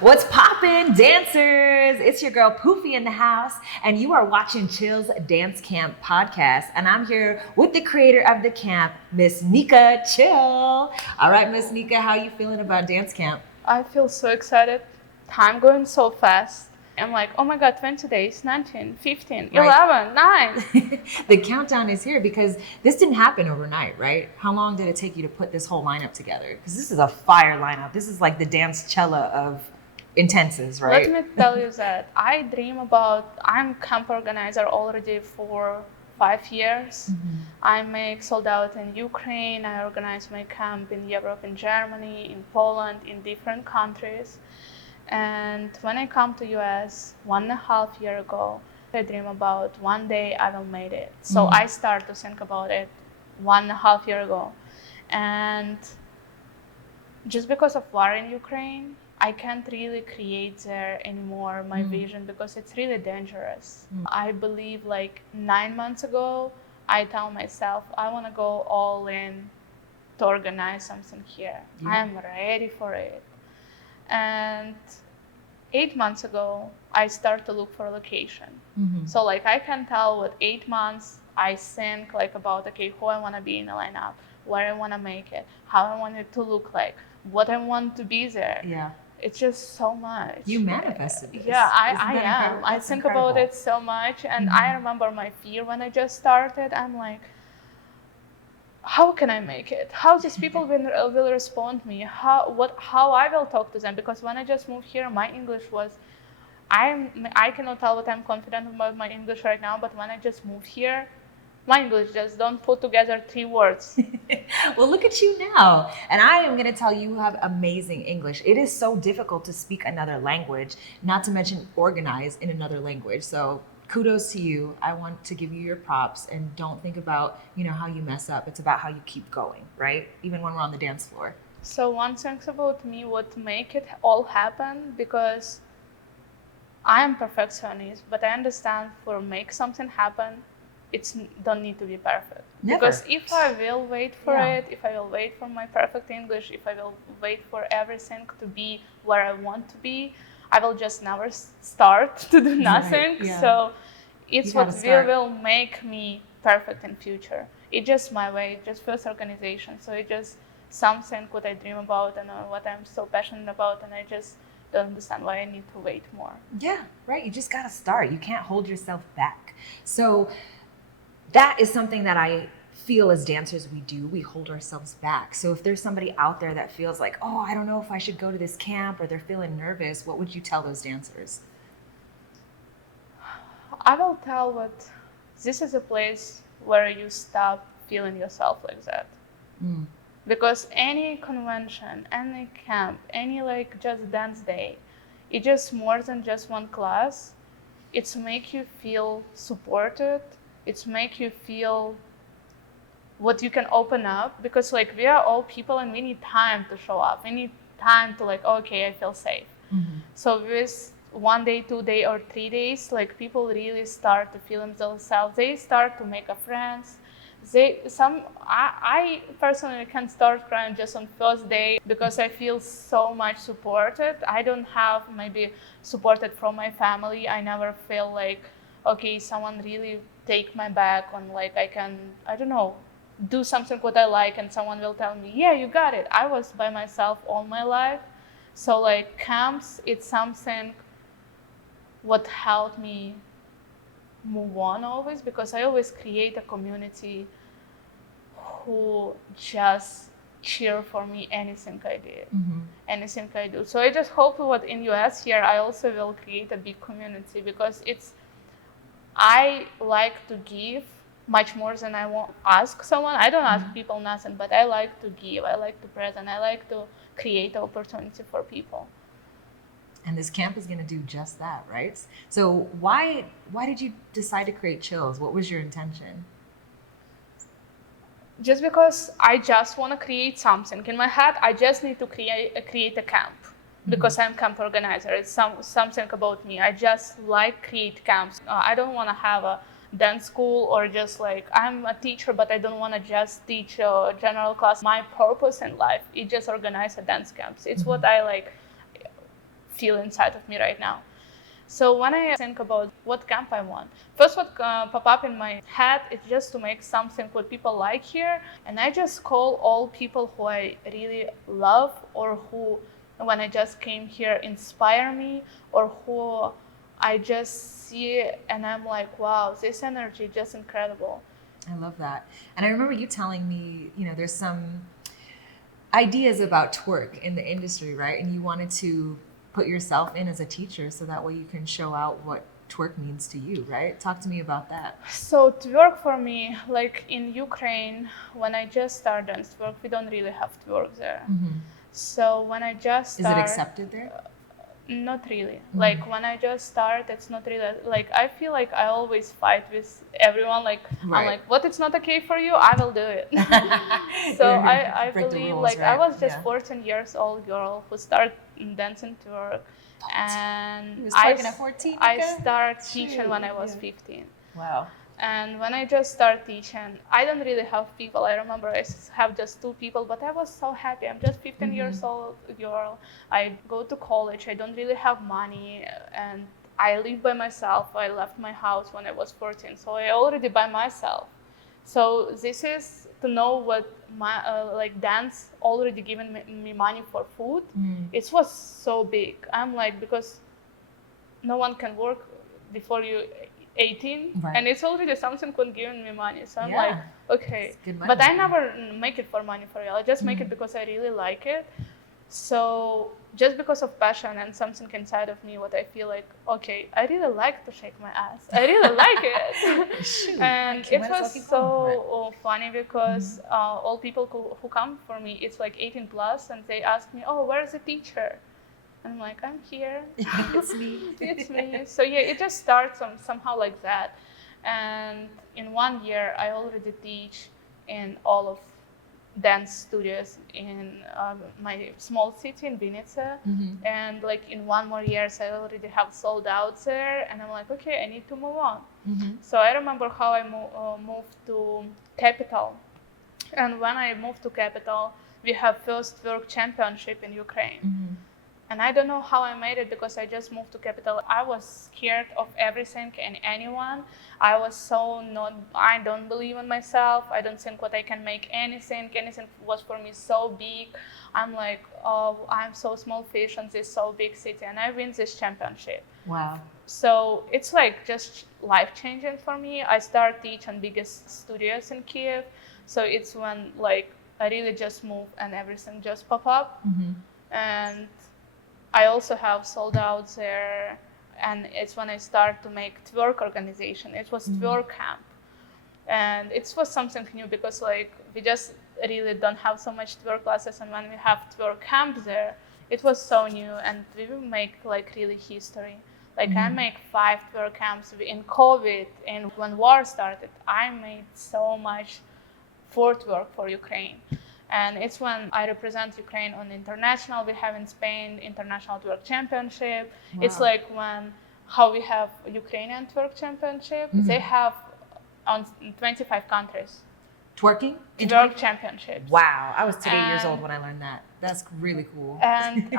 What's poppin', dancers? It's your girl Poofy in the house, and you are watching Chill's Dance Camp podcast. And I'm here with the creator of the camp, Miss Nika Chill. All right, Miss Nika, how you feeling about dance camp? I feel so excited. Time going so fast. I'm like, oh my God, 20 days, 19, 15, Right. 11, 9. The countdown is here because this didn't happen overnight, right? How long did it take you to put this whole lineup together? Because this is a fire lineup. This is like the dance cella of intenses, Let right? me tell you that I'm camp organizer already for 5 years. I make sold out in Ukraine. I organize my camp in Europe, in Germany, in Poland, in different countries. And when I come to US 1.5 years ago, I dream about one day I will make it. So I start to think about it 1.5 years ago. And just because of war in Ukraine, I can't really create there anymore my vision because it's really dangerous. I believe like 9 months ago, I tell myself I want to go all in to organize something here. Yeah. I'm ready for it. And 8 months ago, I start to look for a location. So like I can tell with 8 months, I think like about, okay, who I want to be in the lineup, where I want to make it, how I want it to look like, what I want to be there. Yeah. It's just so much. You manifested this. Yeah, I Isn't that am. incredible? I That's think incredible. about it so much. And I remember my fear when I just started. I'm like, how can I make it? How these people will respond me? How I will talk to them? Because when I just moved here, my English was, I cannot tell what I'm confident about my English right now. But when I just moved here, my English just don't put together 3 words. Well, look at you now. And I am going to tell you have amazing English. It is so difficult to speak another language, not to mention organize in another language. So kudos to you. I want to give you your props, and don't think about, how you mess up. It's about how you keep going, right? Even when we're on the dance floor. So one thing about me, what make it all happen, because I am perfectionist, but I understand for make something happen, it's don't need to be perfect. Never. Because if I will wait for Yeah. it, if I will wait for my perfect English, if I will wait for everything to be where I want to be, I will just never start to do nothing. Right, yeah. So it's You what gotta start. will make me perfect in future. It's just my way, it's just first organization. So it's just something what I dream about and what I'm so passionate about, and I just don't understand why I need to wait more. Yeah, right. You just got to start. You can't hold yourself back. So that is something that I feel as dancers we do. We hold ourselves back. So if there's somebody out there that feels like, oh, I don't know if I should go to this camp, or they're feeling nervous, what would you tell those dancers? I will tell what this is a place where you stop feeling yourself like that. Because any convention, any camp, any like just dance day, it's just more than just one class. It's make you feel supported. It's make you feel what you can open up, because like we are all people and we need time to show up. We need time to like, okay, I feel safe. So with 1 day, 2 day, or 3 days, like people really start to feel themselves. They start to make a friends. I personally can start crying just on first day because I feel so much supported. I don't have maybe supported from my family. I never feel like, okay, someone really take my back on, like I can, I don't know, do something what I like and someone will tell me, yeah, you got it. I was by myself all my life. So like camps, it's something what helped me move on always, because I always create a community who just cheer for me anything I did, anything I do. So I just hope what in US here I also will create a big community, because I like to give much more than I want ask someone. I don't ask people nothing, but I like to give, I like to present, I like to create opportunity for people. And this camp is going to do just that, right? So why did you decide to create Chills? What was your intention? Just because I just want to create something in my head. I just need to create a camp, because I'm camp organizer. It's something about me. I just like create camps. I don't want to have a dance school, or just like I'm a teacher, but I don't want to just teach a general class. My purpose in life is just organize a dance camps. It's what I like feel inside of me right now. So when I think about what camp I want, first what pop up in my head is just to make something what people like here, and I just call all people who I really love or who, when I just came here, inspire me, or who I just see and I'm like, wow, this energy just incredible. I love that. And I remember you telling me, there's some ideas about twerk in the industry, right? And you wanted to put yourself in as a teacher so that way you can show out what twerk means to you, right? Talk to me about that. So twerk for me, like in Ukraine, when I just started dance twerk, we don't really have twerk there. Mm-hmm. So when I just started, is it accepted there? Not really. Mm-hmm. Like when I just start, it's not really like I feel like I always fight with everyone. Like right. I'm like, what it's not okay for you, I will do it. So I believe rules, like right? I was just 14 years old girl who started dancing twerk, and I started teaching when I was 15. Wow. And when I just started teaching, I don't really have people. I remember I have just 2 people, but I was so happy. I'm just 15 years old girl. I go to college. I don't really have money, and I live by myself. I left my house when I was 14, so I already by myself. So this is to know what my like dance already given me money for food. It was so big. I'm like, because no one can work before you 18, right. And it's already something could give me money. So I'm like, okay, but I never make it for money for real. I just make it because I really like it. So just because of passion and something inside of me, what I feel like, okay, I really like to shake my ass. I really like it. Shoot, and it was so funny because all people who come for me, it's like 18 plus, and they ask me, oh, where's the teacher? And I'm like, I'm here. It's me. It's me. So yeah, it just starts somehow like that. And in 1 year, I already teach in all of dance studios in my small city in Vinica. And like in 1 more years, I already have sold out there. And I'm like, okay, I need to move on. So I remember how I moved to Capital. And when I moved to Capital, we have first work championship in Ukraine. And I don't know how I made it because I just moved to Capital. I was scared of everything and anyone. I was I don't believe in myself. I don't think what I can make anything. Anything was for me so big. I'm like, oh, I'm so small fish in this so big city, and I win this championship. Wow. So it's like just life-changing for me. I started teaching biggest studios in Kiev. So it's when like I really just moved and everything just pop up. And I also have sold out there, and it's when I start to make twerk organization. It was twerk camp, and it was something new because like we just really don't have so much twerk classes, and when we have twerk camp there, it was so new, and we will make like really history. Like I make 5 twerk camps in COVID, and when war started, I made so much for twerk for Ukraine. And it's when I represent Ukraine on international. We have in Spain International Twerk Championship. Wow. It's like how we have Ukrainian Twerk Championship. They have on 25 countries. Twerking? Twerk championships. Wow, I was 8 years old when I learned that. That's really cool. And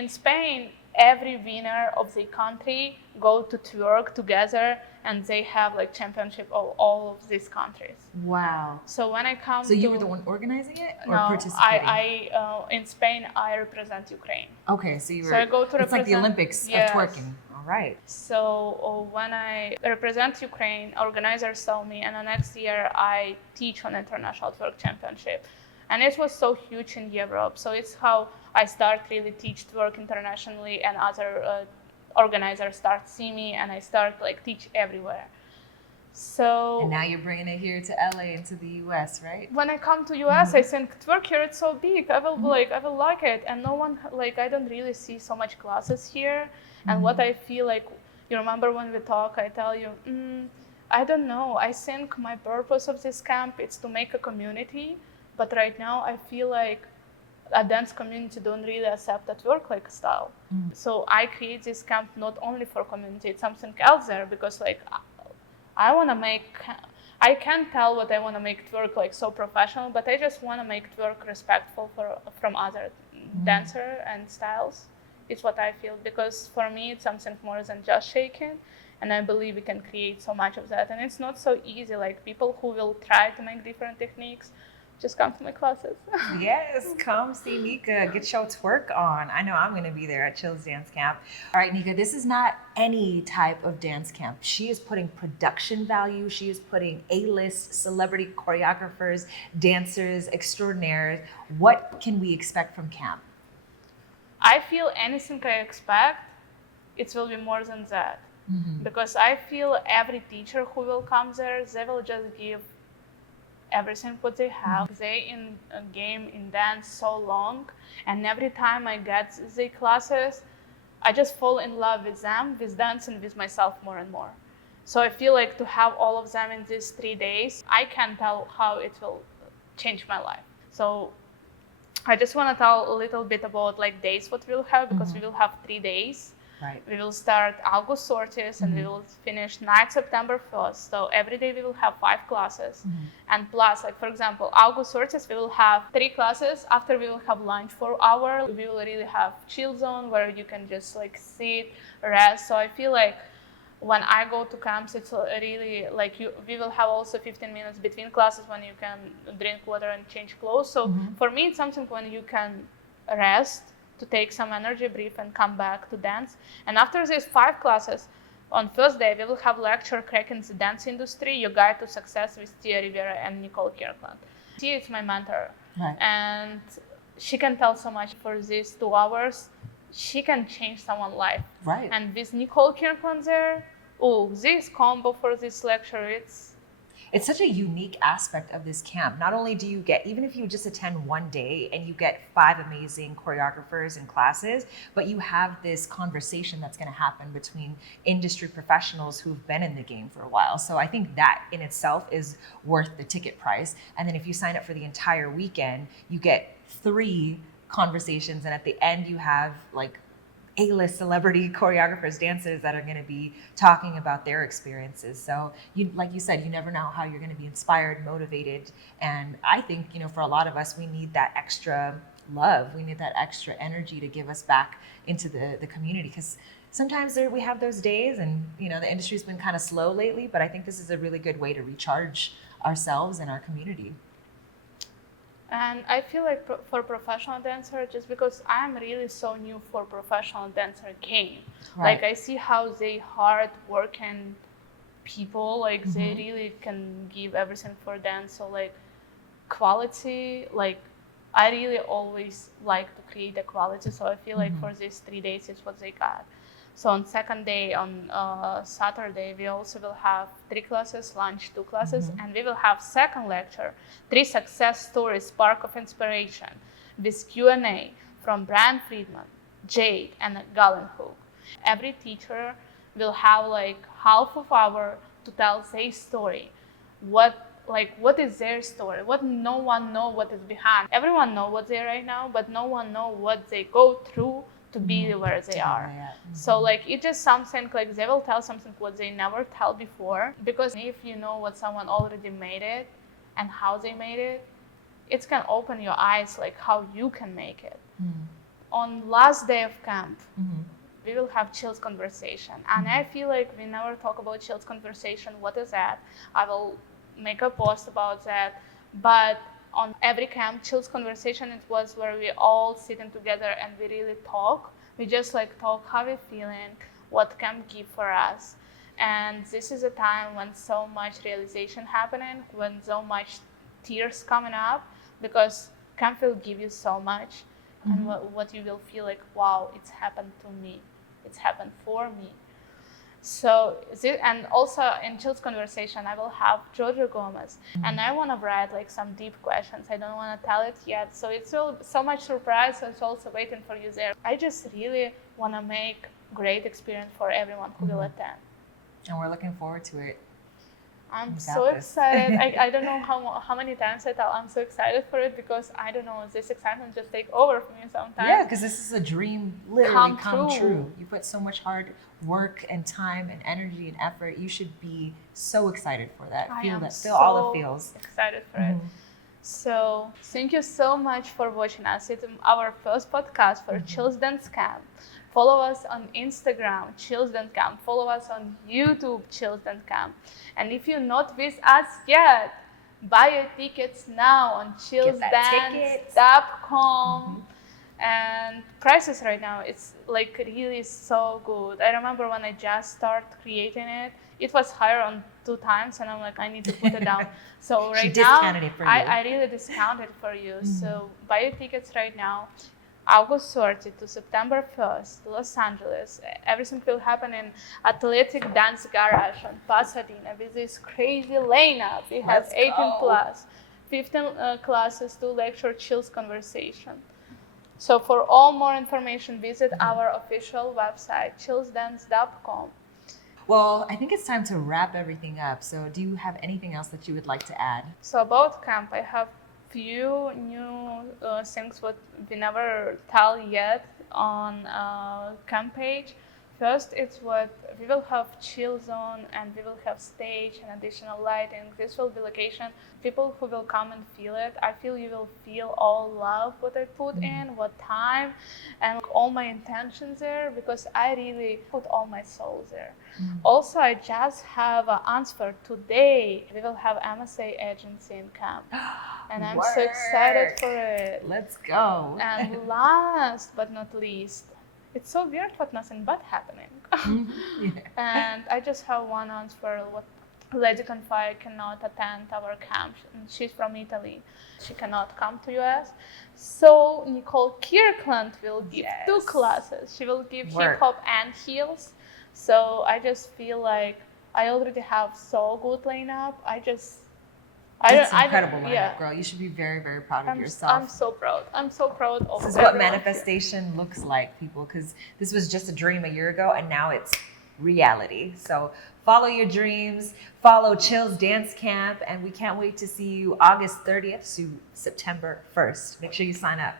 in Spain, every winner of the country go to twerk together, and they have like championship of all of these countries. Wow. So when I come So you were the one organizing it or no, participating? I in Spain, I represent Ukraine. Okay, so you were, so I go to it's like the Olympics yes. of twerking. All right. So when I represent Ukraine, organizers saw me, and the next year I teach on International Twerk Championship. And it was so huge in Europe. So it's how I start really teach twerk internationally, and other organizers start see me, and I start like teach everywhere. So and now you're bringing it here to LA and to the US, right? When I come to US, I think twerk here it's so big. I will like it, and no one I don't really see so much classes here. And what I feel like, you remember when we talk, I tell you, I don't know. I think my purpose of this camp is to make a community. But right now, I feel like a dance community don't really accept that twerk like style. So I create this camp not only for community, it's something else there, because like I want to make, I can't tell what I want to make twerk like so professional, but I just want to make twerk respectful from other dancer and styles. It's what I feel, because for me it's something more than just shaking, and I believe we can create so much of that. And it's not so easy. Like people who will try to make different techniques, just come to my classes. Yes, come see Nika. Get your twerk on. I know I'm going to be there at Chill's Dance Camp. All right, Nika, this is not any type of dance camp. She is putting production value. She is putting A-list celebrity choreographers, dancers, extraordinaires. What can we expect from camp? I feel anything I expect, it will be more than that. Because I feel every teacher who will come there, they will just give everything what they have. They in a game in dance so long, and every time I get the classes, I just fall in love with them, with dancing, with myself more and more. So I feel like to have all of them in these 3 days, I can tell how it will change my life. So I just want to tell a little bit about like days what we'll have, because we will have 3 days. Right. We will start August 30th and we will finish 9th September 1st. So every day we will have 5 classes. And plus, like for example, August 30th, we will have 3 classes. After we will have lunch for an hour. We will really have chill zone where you can just like sit, rest. So I feel like when I go to camps, it's really like we will have also 15 minutes between classes when you can drink water and change clothes. So for me, it's something when you can rest, to take some energy, breathe, and come back to dance. And after these 5 classes, on first day, we will have lecture Cracking the Dance Industry, Your Guide to Success with Tia Rivera and Nicole Kirkland. Tia is my mentor, and she can tell so much for these 2 hours. She can change someone's life. Right. And with Nicole Kirkland there, this combo for this lecture, it's such a unique aspect of this camp. Not only do you get, even if you just attend one day and you get 5 amazing choreographers and classes, but you have this conversation that's going to happen between industry professionals who've been in the game for a while. So I think that in itself is worth the ticket price. And then if you sign up for the entire weekend, you get 3 conversations, and at the end you have like A-list celebrity choreographers, dancers that are going to be talking about their experiences. So you, like you said, you never know how you're going to be inspired, motivated. And I think, for a lot of us, we need that extra love. We need that extra energy to give us back into the community, because sometimes we have those days and, the industry's been kind of slow lately, but I think this is a really good way to recharge ourselves and our community. And I feel like for professional dancer, just because I'm really so new for professional dancer game, like I see how they hard working people, like they really can give everything for dance. So like quality, like I really always like to create the quality. So I feel like for these 3 days, it's what they got. So on second day, on Saturday, we also will have 3 classes, lunch 2 classes, and we will have second lecture, 3 success stories, spark of inspiration, with Q&A from Brian Friedman, Jade, and Galen Hook. Every teacher will have like half of hour to tell their story. What is their story? What no one know what is behind. Everyone know what they're right now, but no one know what they go through to be where they are. So like it's just something like they will tell something what they never tell before, because if you know what someone already made it and how they made it, it can open your eyes like how you can make it. On last day of camp, we will have Chill's conversation, and I feel like we never talk about Chill's conversation. What is that? I will make a post about that, but on every camp, Chill's conversation, it was where we all sitting together and we really talk. We just like talk how we're feeling, what camp give for us. And this is a time when so much realization happening, when so much tears coming up, because camp will give you so much. And what you will feel like, wow, it's happened to me. It's happened for me. So, and also in Chill's conversation, I will have Giorgio Gomez, and I want to write like some deep questions. I don't want to tell it yet, so it's so much surprise. So it's also waiting for you there. I just really want to make great experience for everyone who will attend. And we're looking forward to it. I'm so excited. I don't know how many times I tell I'm so excited for it, because I don't know, this excitement just take over for me sometimes. Yeah, because this is a dream literally come true. You put so much hard work and time and energy and effort. You should be so excited for that. Feel all the feels. Excited for it. So thank you so much for watching us. It's our first podcast for Chill's Dance Camp. Follow us on Instagram, Chills Dance Camp. Follow us on YouTube, Chills Dance Camp. And if you're not with us yet, buy your tickets now on chillsdance.com. And prices right now, it's like really so good. I remember when I just started creating it, it was higher on 2 times, and I'm like, I need to put it down. So She right now, discounted it for you. I really discounted for you. So buy your tickets right now. August 30th to September 1st, Los Angeles. Everything will happen in Athletic Dance Garage on Pasadena with this crazy lineup. We have Let's 18 go. plus, 15 classes, 2 lecture, chills conversation. So for all more information, visit our official website, chillsdance.com. Well, I think it's time to wrap everything up. So do you have anything else that you would like to add? So about camp, I have few new things what we never tell yet on camp page. First, it's what we will have chill zone and we will have stage and additional lighting. This will be location. People who will come and feel it, I feel you will feel all love what I put in, what time, and all my intentions there, because I really put all my soul there. Also, I just have an answer today. We will have MSA agency in camp, and I'm so excited for it. Let's go. And last but not least, it's so weird what nothing but happening. And I just have one answer. What Lady Confire cannot attend our camp. She's from Italy. She cannot come to US. So Nicole Kirkland will give 2 classes. She will give hip hop and heels. So I just feel like I already have so good lineup. It's incredible lineup, girl. You should be very, very proud of yourself. I'm so proud. I'm so proud of This is what manifestation looks like, people, because this was just a dream a year ago, and now it's reality. So follow your dreams, follow Chills Dance Camp, and we can't wait to see you August 30th to September 1st. Make sure you sign up.